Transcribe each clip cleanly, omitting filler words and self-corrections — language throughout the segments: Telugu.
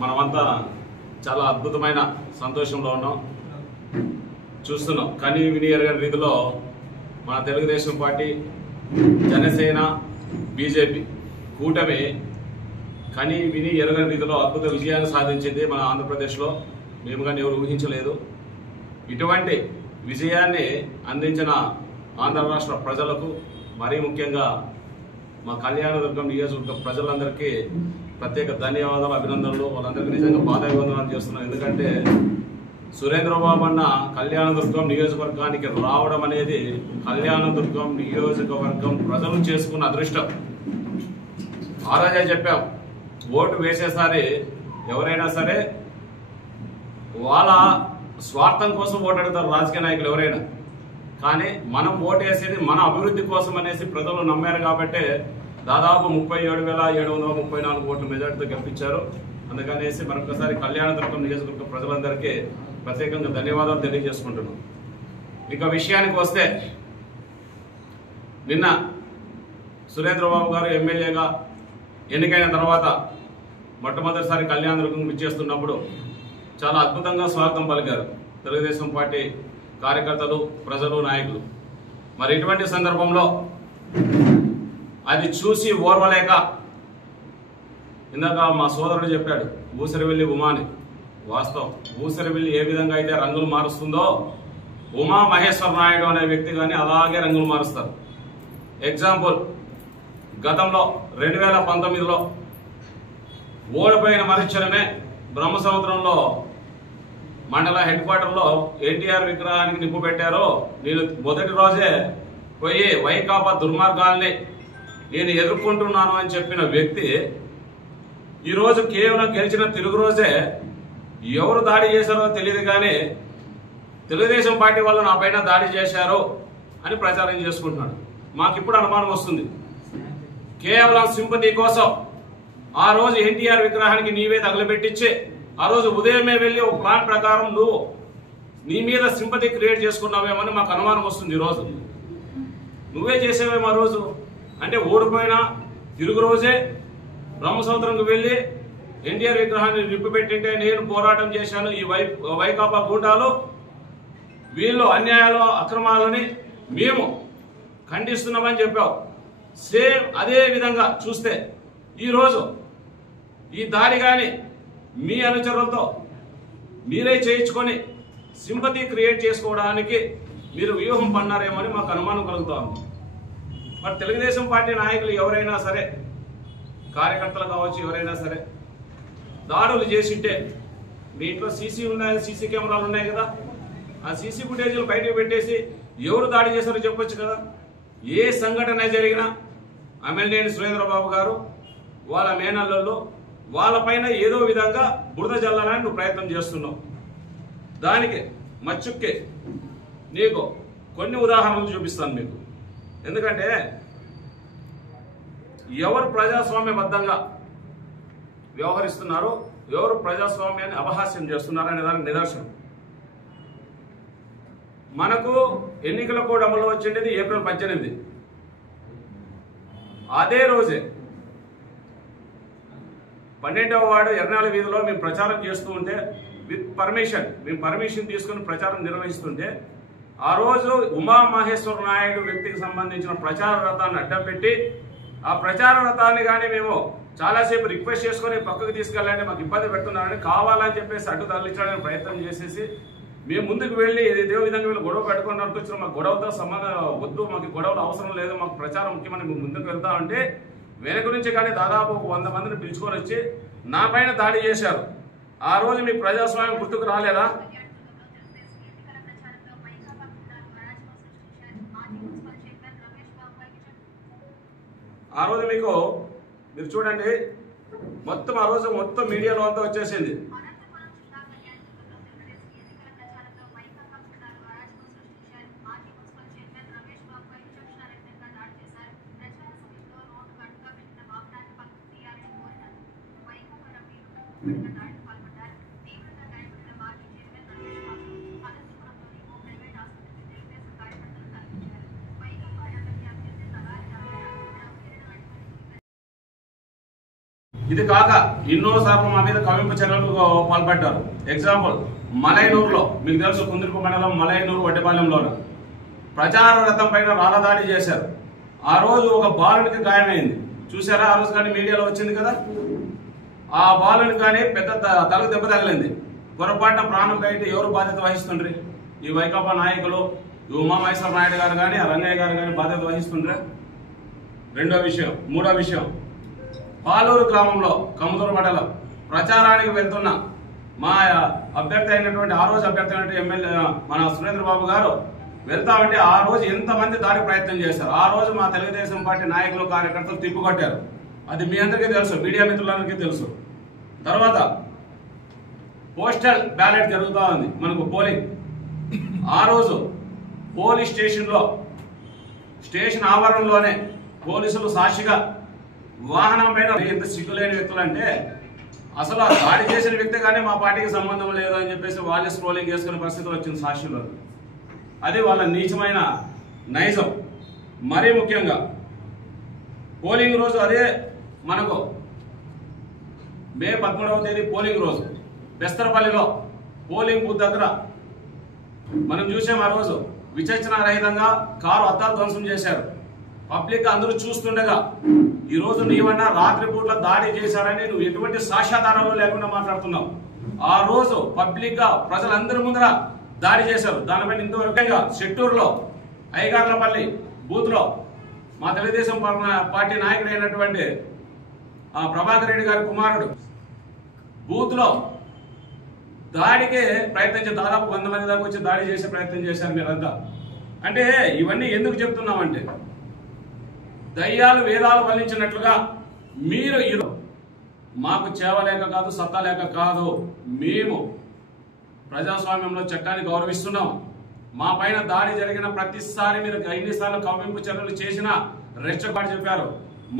మనమంతా చాలా అద్భుతమైన సంతోషంలో ఉన్నాం. చూస్తున్నాం కనీ విని ఎరగని రీతిలో మన తెలుగుదేశం పార్టీ, జనసేన, బీజేపీ కూటమి కనీ విని ఎరగని రీతిలో అద్భుత విజయాన్ని సాధించింది మన ఆంధ్రప్రదేశ్లో. మేము కానీ ఎవరు ఊహించలేదు. ఇటువంటి విజయాన్ని అందించిన ఆంధ్ర రాష్ట్ర ప్రజలకు, మరీ ముఖ్యంగా మా కళ్యాణదుర్గం నియోజకవర్గ ప్రజలందరికీ ప్రత్యేక ధన్యవాదాలు, అభినందనలు. వాళ్ళందరికీ నిజంగా పాదాభివందనాలు చేస్తున్నాం. ఎందుకంటే సురేంద్రబాబు అన్న కళ్యాణదుర్గం నియోజకవర్గానికి రావడం అనేది కళ్యాణదుర్గం నియోజకవర్గం ప్రజలు చేసుకున్న అదృష్టం. ఆ రోజే చెప్పాం, ఓటు వేసేసారి ఎవరైనా సరే వాళ్ళ స్వార్థం కోసం ఓటు అడుగుతారు రాజకీయ నాయకులు ఎవరైనా. కానీ మనం ఓటు వేసేది మన అభివృద్ధి కోసం అనేసి ప్రజలు నమ్మారు కాబట్టి దాదాపు 37,734 ఓట్ల మెజార్టీతో గెలిపించారు. అందుకనేసి మరొకసారి కళ్యాణదుర్గం నియోజకవర్గ ప్రజలందరికీ ప్రత్యేకంగా ధన్యవాదాలు తెలియజేసుకుంటున్నాం. ఇక విషయానికి వస్తే, నిన్న సురేంద్రబాబు గారు ఎమ్మెల్యేగా ఎన్నికైన తర్వాత మొట్టమొదటిసారి కళ్యాణదుర్గం విచ్చేస్తున్నప్పుడు చాలా అద్భుతంగా స్వాగతం పలికారు తెలుగుదేశం పార్టీ కార్యకర్తలు, ప్రజలు, నాయకులు. మరి ఇటువంటి సందర్భంలో అది చూసి ఓర్వలేక, ఇందాక మా సోదరుడు చెప్పాడు ఊసరవెల్లి ఉమాని. వాస్తవం, ఊసరవెల్లి ఏ విధంగా అయితే రంగులు మారుస్తుందో ఉమా మహేశ్వర నాయుడు అనే వ్యక్తి కానీ అలాగే రంగులు మారుస్తారు. ఎగ్జాంపుల్, గతంలో 2019లో ఓడిపోయిన మరుక్షణమే బ్రహ్మసముద్రంలో మండల హెడ్ క్వార్టర్లో ఎన్టీఆర్ విగ్రహానికి నిప్పు పెట్టారు. నేను మొదటి రోజే పోయి వైకాపా దుర్మార్గాల్ని నేను ఎదుర్కొంటున్నాను అని చెప్పిన వ్యక్తి ఈరోజు కేవలం గెలిచిన తిరుగు రోజే ఎవరు దాడి చేశారో తెలియదు కానీ తెలుగుదేశం పార్టీ వాళ్ళు నా పైన దాడి చేశారు అని ప్రచారం చేసుకుంటున్నాడు. మాకిప్పుడు అనుమానం వస్తుంది, కేవలం సింపతి కోసం ఆ రోజు ఎన్టీఆర్ విగ్రహానికి నీవే తగలబెట్టించి ఆ రోజు ఉదయమే వెళ్ళి ఒక ప్లాన్ ప్రకారం నువ్వు నీ మీద సింపతి క్రియేట్ చేసుకున్నావేమని మాకు అనుమానం వస్తుంది. ఈరోజు నువ్వే చేసేవేమో ఆ రోజు. అంటే ఓడిపోయినా తిరుగు రోజే బ్రహ్మసముద్రంకి వెళ్ళి ఎన్టీఆర్ విగ్రహాన్ని నిప్పు పెట్టింటే నేను పోరాటం చేశాను, ఈ వైకాపా గూండాలు వీళ్ళు అన్యాయాలు అక్రమాలని మేము ఖండిస్తున్నామని చెప్పావు. సేమ్ అదే విధంగా చూస్తే ఈరోజు ఈ దాడి కానీ మీ అనుచరులతో మీరే చేయించుకొని సింపతి క్రియేట్ చేసుకోవడానికి మీరు వ్యూహం పన్నారేమని మాకు అనుమానం కలుగుతా ఉంది. మరి తెలుగుదేశం పార్టీ నాయకులు ఎవరైనా సరే, కార్యకర్తలు కావచ్చు, ఎవరైనా సరే దాడులు చేసింటే మీ ఇంట్లో సీసీ కెమెరాలు ఉన్నాయి కదా, ఆ సీసీ ఫుటేజీలు బయటకు పెట్టేసి ఎవరు దాడి చేశారో చెప్పొచ్చు కదా. ఏ సంఘటన జరిగినా ఎమ్మెల్యేని సురేంద్రబాబు గారు వాళ్ళ మేనల్లలో వాళ్ళపైన ఏదో విధంగా బురద జల్లాలని నువ్వు ప్రయత్నం చేస్తున్నావు. దానికి మచ్చుక్కే నీకు కొన్ని ఉదాహరణలు చూపిస్తాను మీకు. ఎందుకంటే ఎవరు ప్రజాస్వామ్యబద్ధంగా వ్యవహరిస్తున్నారో, ఎవరు ప్రజాస్వామ్యాన్ని అపహాస్యం చేస్తున్నారో అనే దానికి నిదర్శనం. మనకు ఎన్నికల కోడ్ అమలు వచ్చిండేది ఏప్రిల్ 18. అదే రోజే 12వ వార్డు ఎర్నాల వీధిలో మేము ప్రచారం చేస్తూ ఉంటే విత్ పర్మిషన్, మేము పర్మిషన్ తీసుకుని ప్రచారం నిర్వహిస్తుంటే ఆ రోజు ఉమామహేశ్వర నాయుడు వ్యక్తికి సంబంధించిన ప్రచార రథాన్ని అడ్డం పెట్టి ఆ ప్రచార రథాన్ని కానీ మేము చాలాసేపు రిక్వెస్ట్ చేసుకొని పక్కకు తీసుకెళ్ళండి, మాకు ఇబ్బంది పెడుతున్నారని కావాలని చెప్పేసి అడ్డు తరలించడానికి ప్రయత్నం చేసేసి మేము ముందుకు వెళ్ళి ఏదో విధంగా వీళ్ళు గొడవ పెట్టుకుని వచ్చిన మాకు గొడవతో సంబంధం వద్దు, మాకు గొడవలు అవసరం లేదు, మాకు ప్రచారం ముఖ్యమని మేము ముందుకు వెళ్తా ఉంటే వెనక నుంచి కానీ దాదాపు 100 మందిని పిలుచుకొని వచ్చి నా పైన దాడి చేశారు. ఆ రోజు మీకు ప్రజాస్వామ్యం గుర్తుకు రాలేదా? ఆ రోజు మీకు మీరు చూడండి, మొత్తం ఆ రోజు మొత్తం మీడియాలో అంతా వచ్చేసింది. ఇది కాక ఎన్నోసార్లు మా మీద కవింపు చర్యలకు పాల్పడ్డారు. ఎగ్జాంపుల్ మలైనూరులో, మీకు తెలుసు కుందుర్పు మండలం మలైనూరు వడ్డేపాలెంలో ప్రచార రథం పైన రాళ్ళదాడి చేశారు. ఆ రోజు ఒక బాలునికి గాయమైంది, చూసారా? ఆ రోజు కానీ మీడియాలో వచ్చింది కదా. ఆ బాలుని కానీ పెద్ద తలకు దెబ్బ తగిలింది. పొరపాటున ప్రాణం బయట ఎవరు బాధ్యత వహిస్తుండ్రి? ఈ వైకాపా నాయకులు, ఈ ఉమామహేశ్వర నాయుడు గారు కానీ, ఆ రంగయ్య గారు కానీ బాధ్యత వహిస్తుండ్రా? రెండో విషయం. మూడో విషయం, పాలూరు గ్రామంలో కముదూరు మండలం ప్రచారానికి వెళ్తున్న మా అభ్యర్థి అయినటువంటి, ఆ రోజు అభ్యర్థి అయినటువంటి ఎమ్మెల్యే మన సురేంద్ర బాబు గారు వెళ్తామంటే ఆ రోజు ఎంతమంది దాడి ప్రయత్నం చేశారు. ఆ రోజు మా తెలుగుదేశం పార్టీ నాయకులు, కార్యకర్తలు తిప్పుకొట్టారు. అది మీ అందరికీ తెలుసు, మీడియా మిత్రులందరికీ తెలుసు. తర్వాత పోస్టల్ బ్యాలెట్ జరుగుతూ ఉంది మనకు పోలింగ్. ఆ రోజు పోలీస్ స్టేషన్ ఆవరణలోనే పోలీసులు సాక్షిగా వాహనం పైన, ఎంత సిగ్గులేని వ్యక్తులు అంటే అసలు ఆ దాడి చేసిన వ్యక్తి కానీ మా పార్టీకి సంబంధం లేదు అని చెప్పేసి వాళ్ళే స్క్రోలింగ్ చేసుకునే పరిస్థితి వచ్చింది సాక్షులు. అది వాళ్ళ నీచమైన నైజం. మరీ ముఖ్యంగా పోలింగ్ రోజు, అదే మనకు మే 13వ తేదీ పోలింగ్ రోజు బెస్తరపల్లిలో పోలింగ్ బూత్ దగ్గర మనం చూసాం. ఆ రోజు విచక్షణ రహితంగా కారు అద్దాలు ధ్వంసం చేశారు. పబ్లిక్ అందరూ చూస్తుండగా ఈ రోజు నీవన్నా రాత్రిపూట్ల దాడి చేశారని నువ్వు ఎటువంటి సాక్ష్యాధారాలు లేకుండా మాట్లాడుతున్నావు. ఆ రోజు పబ్లిక్ గా ప్రజలందరి ముందర దాడి చేశారు. దానిపైన ఇంతవరకు చెట్టూరులో అయ్యగార్లపల్లి బూత్ లో మా తెలుగుదేశం పార్టీ నాయకుడు అయినటువంటి ప్రభాకర్ రెడ్డి గారి కుమారుడు బూత్ లో దాడికి ప్రయత్నించి దాదాపు 100 మంది దాకా వచ్చి దాడి చేసే ప్రయత్నం చేశారు మీరంతా. అంటే ఇవన్నీ ఎందుకు చెప్తున్నామంటే, దయ్యాలు వేదాలు వల్లించినట్లుగా మీరు మాకు చేవలేక కాదు, సత్తా లేక కాదు, మేము ప్రజాస్వామ్యంలో చట్టాన్ని గౌరవిస్తున్నాం. మా పైన దాడి జరిగిన ప్రతిసారి మీరు ఎన్నిసార్లు కవ్వింపు చర్యలు చేసినా రెచ్చగొట్టి చెప్పారు.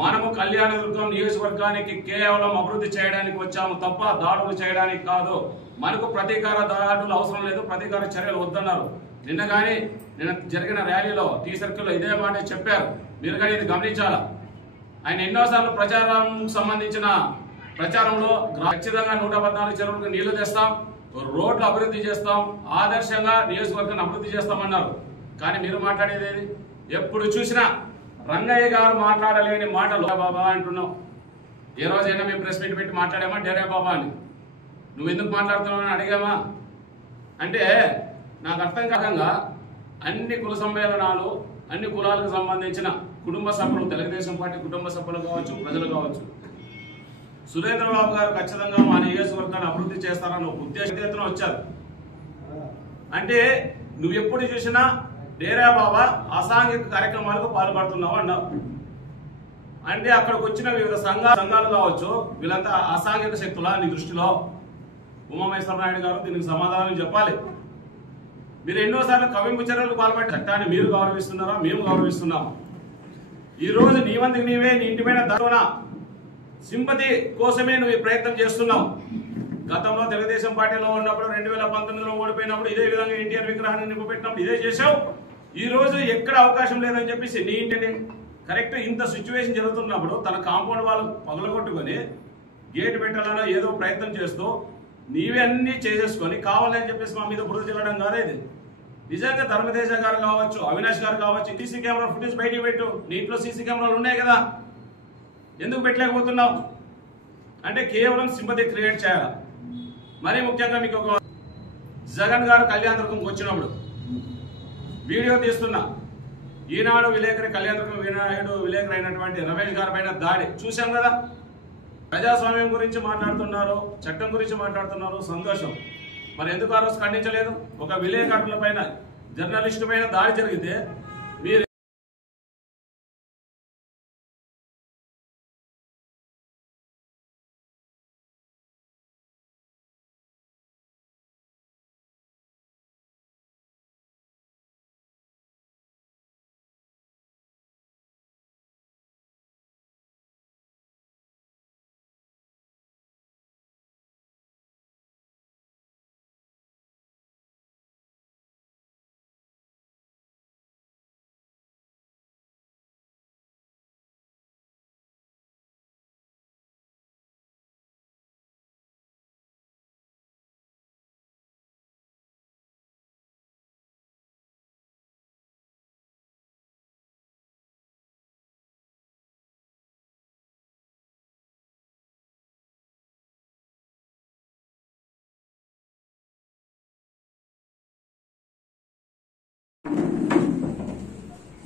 మనము కళ్యాణదుర్గం నియోజకవర్గానికి కేవలం అభివృద్ధి చేయడానికి వచ్చాము తప్ప దాడులు చేయడానికి కాదు. మనకు ప్రతీకార దాడులు అవసరం లేదు, ప్రతీకార చర్యలు వద్దన్నారు. నిన్న జరిగిన ర్యాలీలో టీ సర్కిల్లో ఇదే మాట చెప్పారు. మీరు కానీ ఇది గమనించాలా. ఆయన ఎన్నోసార్లు ప్రచారం సంబంధించిన ప్రచారంలో ఖచ్చితంగా 114 చెరువులకు నీళ్లు తెస్తాం, రోడ్లు అభివృద్ధి చేస్తాం, ఆదర్శంగా నియోజకవర్గాన్ని అభివృద్ధి చేస్తామన్నారు. కానీ మీరు మాట్లాడేది ఎప్పుడు చూసినా రంగయ్య గారు మాట్లాడలేని మాటలు బాబా అంటున్నావు. ఏ రోజైనా మేము ప్రెస్ మీట్ పెట్టి మాట్లాడామా డేరే బాబా అని? నువ్వు ఎందుకు మాట్లాడుతున్నావు అని అడిగామా? అంటే నాకు అర్థం కాకుండా అన్ని కుల సమ్మేళనాలు, అన్ని కులాలకు సంబంధించిన కుటుంబ సభ్యులు, తెలుగుదేశం పార్టీ కుటుంబ సభ్యులు కావచ్చు, ప్రజలు కావచ్చు, సురేంద్ర బాబు గారు ఖచ్చితంగా మా నియోజకవర్గాన్ని అభివృద్ధి చేస్తారన్న ఒక ఉద్దేశంతో వచ్చారు. అంటే నువ్వు ఎప్పుడు చూసినా డేరా బాబా అసాంఘిక కార్యక్రమాలకు పాల్పడుతున్నావు అన్నావు. అంటే అక్కడికి వచ్చిన వివిధ సంఘాలు కావచ్చు, వీళ్ళంతా అసాంఘిక శక్తులా నీ దృష్టిలో? ఉమామహేశ్వర నాయుడు గారు దీనికి సమాధానం చెప్పాలి. మీరు ఎన్నోసార్లు కవింపు చర్యలకు పాల్పడే చట్టాన్ని మీరు గౌరవిస్తున్నారా? మేము గౌరవిస్తున్నాము. ఈ రోజు నీ వంతుకు నీవే నీ ఇంటి పైన దాడున సింపతి కోసమే నువ్వు ఈ ప్రయత్నం చేస్తున్నావు. గతంలో తెలుగుదేశం పార్టీలో ఉన్నప్పుడు 2019లో ఓడిపోయినప్పుడు ఇదే విధంగా ఎన్టీఆర్ విగ్రహాన్ని నింపబెట్టినప్పుడు ఇదే చేశావు. ఈ రోజు ఎక్కడ అవకాశం లేదని చెప్పేసి నీ ఇంటిని కరెక్ట్ ఇంత సిచ్యువేషన్ జరుగుతున్నప్పుడు తన కాంపౌండ్ వాళ్ళు పగలగొట్టుకొని గేట్ పెట్టాలనో ఏదో ప్రయత్నం చేస్తూ నీవే అన్ని చేసేసుకొని కావాలని చెప్పేసి మా మీద బురద చెల్లడం కాదేది. నిజంగా ధర్మతేజ గారు కావచ్చు, అవినాష్ గారు కావచ్చు, సీసీ కెమెరా ఫుటేజ్ బయటికి పెట్టు. నీ ఇంట్లో సీసీ కెమెరాలు ఉన్నాయి కదా, ఎందుకు పెట్టలేకపోతున్నావు? అంటే కేవలం సింపతి క్రియేట్ చేయాలి. మరీ ముఖ్యంగా మీకు ఒక జగన్ గారు కళ్యాణదుర్గంకి వచ్చినప్పుడు వీడియో తీస్తున్నా, ఈనాడు విలేకరి, కళ్యాణదుర్గం ఈనాడు విలేకరి అయినటువంటి రమేష్ గారి పైన దాడి చూసాం కదా. ప్రజాస్వామ్యం గురించి మాట్లాడుతున్నారు, చట్టం గురించి మాట్లాడుతున్నారు, సంతోషం. మరి ఎందుకు ఆ రోజు ఖండించలేదు? ఒక విలేకరుల పైన, జర్నలిస్టు పైన దాడి జరిగితే మీరు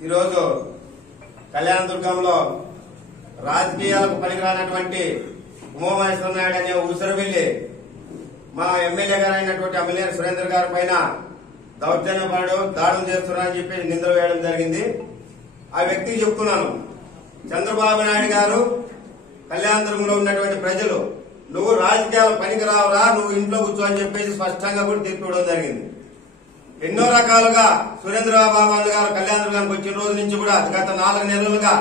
ఈరోజు కళ్యాణదుర్గంలో రాజకీయాలకు పనికిరానటువంటి ఉమామహేశ్వర నాయుడు అనే ఊసరు వెళ్లి మా ఎమ్మెల్యే గారు అయినటువంటి అమలేరు సురేంద్ర గారి పైన దౌర్జన్యపడు దాడులు చేస్తున్నారని చెప్పి నిందలు వేయడం జరిగింది. ఆ వ్యక్తికి చెప్తున్నాను, చంద్రబాబు నాయుడు గారు కళ్యాణదుర్గంలో ఉన్నటువంటి ప్రజలు నువ్వు రాజకీయాలు పనికిరావురా, నువ్వు ఇంట్లో కూర్చో అని చెప్పేసి స్పష్టంగా కూడా తీర్పు ఇవ్వడం జరిగింది. ఎన్నో రకాలుగా సురేంద్రబాబు గారు కళ్యాణదుర్గానికి వచ్చిన రోజు నుంచి కూడా గత 4 నెలలుగా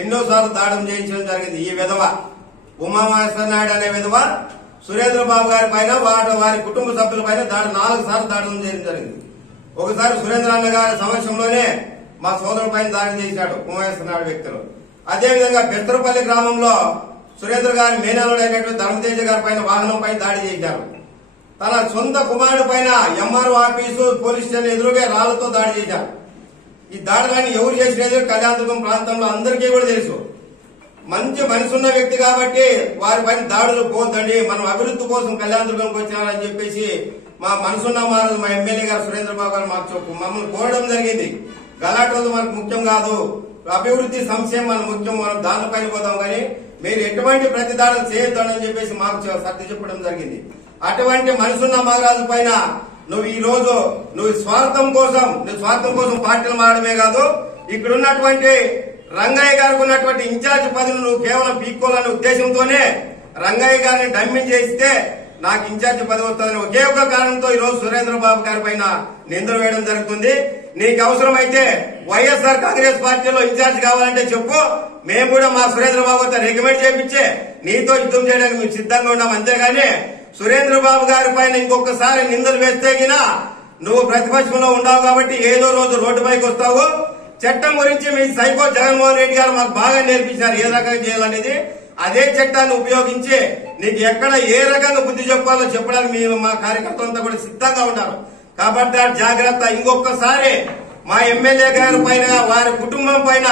ఎన్నోసార్లు దాడులు చేయించడం జరిగింది. ఈ విధవ ఉమామహేశ్వర నాయుడు అనే విధవ సురేంద్రబాబు గారి పైన వారి కుటుంబ సభ్యుల పైన 4 సార్లు దాడులు చేయడం జరిగింది. ఒకసారి సురేంద్ర అన్న గారి సమక్షంలోనే మా సోదరుల పైన దాడి చేశాడు ఉమామహేశ్వర నాయుడు వ్యక్తులు. అదేవిధంగా బెత్తరపల్లి గ్రామంలో సురేంద్ర గారి మేనల్లుడు అయినటువంటి ధర్మతేజ గారి పైన వాహనం పైన దాడి చేశారు. తన సొంత కుమారుడు పైన ఎంఆర్ఓ ఆఫీసు పోలీస్ స్టేషన్ ఎదురుగా రాళ్లతో దాడి చేశారు. ఈ దాడులన్నీ ఎవరు చేసినది కళ్యాణదుర్గం ప్రాంతంలో అందరికీ కూడా తెలుసు. మంచి మనసున్న వ్యక్తి కాబట్టి వారి పైన దాడులు పోద్దండి, మనం అభివృద్ధి కోసం కళ్యాణదుర్గంకి వచ్చినారని చెప్పేసి మా మనసున్న మా ఎమ్మెల్యే గారు సురేంద్రబాబు గారు మమ్మల్ని కోరడం జరిగింది. గలాటలు మనకు ముఖ్యం కాదు, అభివృద్ధి సంక్షేమం మన ముఖ్యం, మనం దానిపైన పోదాం కానీ మీరు ఎటువంటి ప్రతి దాడులు చేయొద్దని చెప్పేసి మాకు సర్ది చెప్పడం జరిగింది. అటువంటి మనసున్న మహారాజు పైన నువ్వు ఈ రోజు నువ్వు స్వార్థం కోసం పార్టీలు మారడమే కాదు, ఇక్కడ ఉన్నటువంటి రంగయ్య గారికి ఉన్నటువంటి ఇన్ఛార్జ్ పదవిని నువ్వు కేవలం పీక్కోవాలనే ఉద్దేశంతోనే రంగయ్య గారిని డమ్మింగ్ చేస్తే నాకు ఇన్ఛార్జ్ పదవి వస్తుందని ఒకే ఒక కారణంతో ఈ రోజు సురేంద్రబాబు గారి పైన నిందలు వేయడం జరుగుతుంది. నీకు అవసరమైతే వైఎస్ఆర్ కాంగ్రెస్ పార్టీలో ఇన్ఛార్జ్ కావాలంటే చెప్పు, మేము కూడా మా సురేంద్రబాబుతో రికమెండ్ చేయించే నీతో యుద్ధం చేయడానికి మేము సిద్ధంగా ఉన్నాం. అంతేగాని సురేంద్రబాబు గారి పైన ఇంకొకసారి నిందలు వేస్తే గినా నువ్వు ప్రతిపక్షంలో ఉండవు కాబట్టి ఏదో రోజు రోడ్డుపైకి వస్తావు. చట్టం గురించి మీ సైకో జగన్మోహన్ రెడ్డి గారు మాకు బాగా నేర్పించారు ఏ రకంగా చేయాలనేది. అదే చట్టాన్ని ఉపయోగించి నీకు ఎక్కడ ఏ రకంగా బుద్ధి చెప్పాలో చెప్పడానికి మేము మా కార్యకర్తలంతా కూడా సిద్ధంగా ఉన్నారు. కాబట్టి జాగ్రత్త. ఇంకొకసారి మా ఎమ్మెల్యే గారి పైన వారి కుటుంబం పైన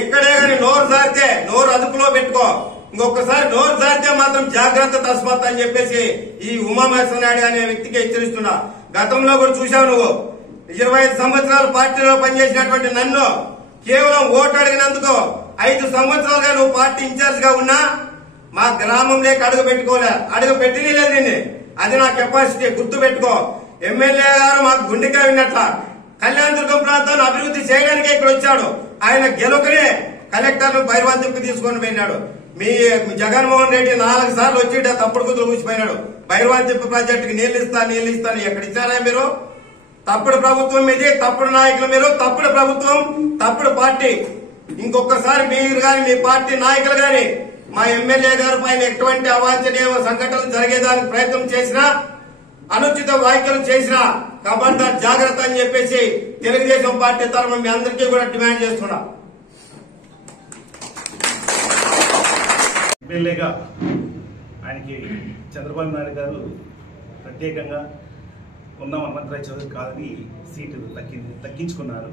ఎక్కడే కానీ నోరు జారితే నోరు అదుపులో పెట్టుకో, ఇంకొకసారి నోరు జారితే మాత్రం జాగ్రత్త తస్మత్ అని చెప్పేసి ఈ ఉమామహేశ్వర నాయుడు అనే వ్యక్తికి హెచ్చరిస్తున్నా. గతంలో కూడా చూశావు, నువ్వు 25 సంవత్సరాలు పార్టీలో పనిచేసినటువంటి నన్ను కేవలం ఓటు అడిగినందుకు 5 సంవత్సరాలుగా నువ్వు పార్టీ ఇన్ఛార్జ్ గా ఉన్నా మా గ్రామంలోకి అడుగు పెట్టినలేదు నిన్ను. అది నా కెపాసిటీ, గుర్తు పెట్టుకో. ఎమ్మెల్యే గారు మాకు గుండెకాయ ఉన్నట్ల కళ్యాణదుర్గం ప్రాంతాన్ని అభివృద్ధి చేయడానికే ఇక్కడ వచ్చాడు. ఆయన గెలుకనే కలెక్టర్ బైర్వాంతికి తీసుకొని పోయినాడు. మీ జగన్మోహన్ రెడ్డి 4 సార్లు వచ్చి తప్పుడు కుదురు కూర్చిపోయినాడు. బైర్వాంతిప్ప ప్రాజెక్టుకి నీళ్లు ఇస్తాను ఎక్కడ ఇచ్చారా మీరు? తప్పుడు ప్రభుత్వం ఇది, తప్పుడు నాయకులు మీరు, తప్పుడు ప్రభుత్వం, తప్పుడు పార్టీ. ఇంకొకసారి మీరు గాని మీ పార్టీ నాయకులు గాని మా ఎమ్మెల్యే గారి పైన ఎటువంటి అవాంఛనీయ సంఘటనలు జరిగేదానికి ప్రయత్నం చేసినా, అనుచిత వ్యాఖ్యలు చేసినా ఖబర్దార్ జాగ్రత్త అని చెప్పేసి తెలుగుదేశం పార్టీ తరఫున మీ అందరికీ కూడా డిమాండ్ చేస్తున్నా. ఎమ్మెల్యేగా ఆయనకి చంద్రబాబు నాయుడు గారు ప్రత్యేకంగా ఉన్న హనుమంతరాయ్ చౌదరి కాదని సీటు తగ్గించుకున్నారు.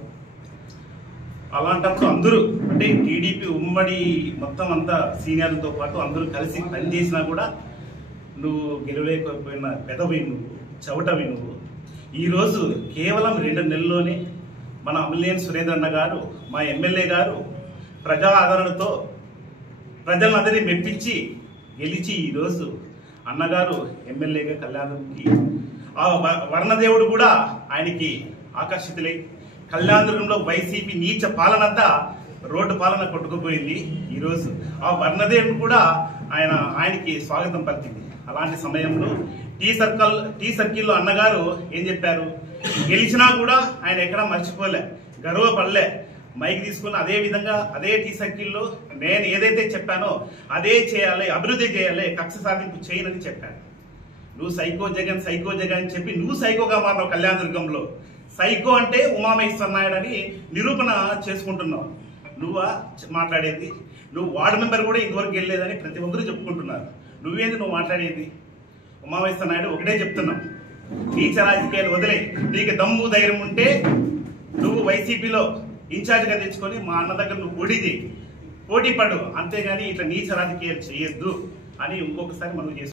అలాంటప్పుడు అందరూ అంటే టీడీపీ ఉమ్మడి మొత్తం అంతా సీనియర్లతో పాటు అందరూ కలిసి పనిచేసినా కూడా నువ్వు గెలవలేకపోయిన పెదవి నువ్వు, చవటవి నువ్వు. ఈరోజు కేవలం 2 నెలల్లోనే మన అమలేరు సురేంద్ర అన్న గారు, మా ఎమ్మెల్యే గారు ప్రజా ఆదరణతో ప్రజలందరినీ మెప్పించి గెలిచి ఈరోజు అన్నగారు ఎమ్మెల్యేగా కళ్యాణదుర్గంకి ఆ వర్ణదేవుడు కూడా ఆయనకి ఆకర్షితులై కళ్యాణదుర్గంలో వైసీపీ నీచ పాలనంతా రోడ్డు పాలన కొట్టుకుపోయింది. ఈరోజు ఆ వర్ణదేవుడు కూడా ఆయనకి స్వాగతం పలికింది. అలాంటి సమయంలో టీ సర్కిల్లో అన్నగారు ఏం చెప్పారు, గెలిచినా కూడా ఆయన ఎక్కడా మర్చిపోలే, గర్వపడలే. మైక్ తీసుకుని అదే విధంగా అదే టీ సర్కిల్లో నేను ఏదైతే చెప్పానో అదే చేయాలి, అభివృద్ధి చేయాలి, కక్ష సాధింపు చేయనని చెప్పాను. నువ్వు సైకో జగన్ అని చెప్పి నువ్వు సైకోగా మారినావు. కళ్యాణదుర్గంలో సైకో అంటే ఉమామహేశ్వర నాయుడు అని నిరూపణ చేసుకుంటున్నావు. నువ్వా మాట్లాడేది? నువ్వు వార్డు మెంబర్ కూడా ఇంతవరకు వెళ్ళలేదని ప్రతి ఒక్కరు చెప్పుకుంటున్నారు. నువ్వేంది నువ్వు మాట్లాడేది? ఉమామహేశ్వర నాయుడు ఒకటే చెప్తున్నావు, నీచ రాజకీయాలు వదిలే. నీకు దమ్ము ధైర్యం ఉంటే నువ్వు వైసీపీలో ఇన్ఛార్జిగా తెచ్చుకొని మా అన్న దగ్గర నువ్వు పోటీ పడు, అంతేగాని ఇట్లా నీచ రాజకీయాలు చేయొద్దు అని ఇంకొకసారి మనం